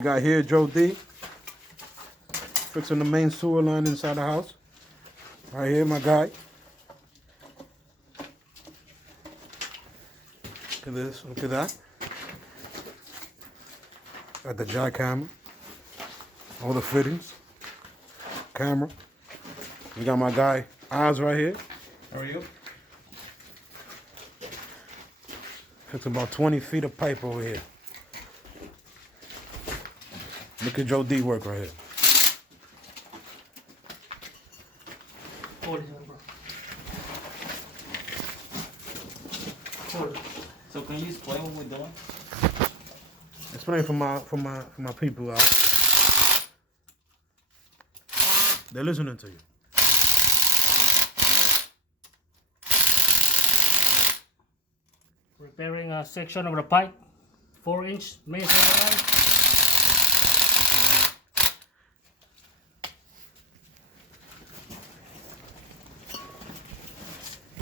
Got here Joe D. Fixing the main sewer line inside the house. Right here, my guy. Look at this, look at that. Got the jackhammer. All the fittings. Camera. We got my guy Oz right here. How are you? Fixing about 20 feet of pipe over here. Look at Joe D work right here. Hold it, bro. Hold it. So can you explain what we're doing? Explain for my people out. They're listening to you. Repairing a section of the pipe, 4-inch mason line.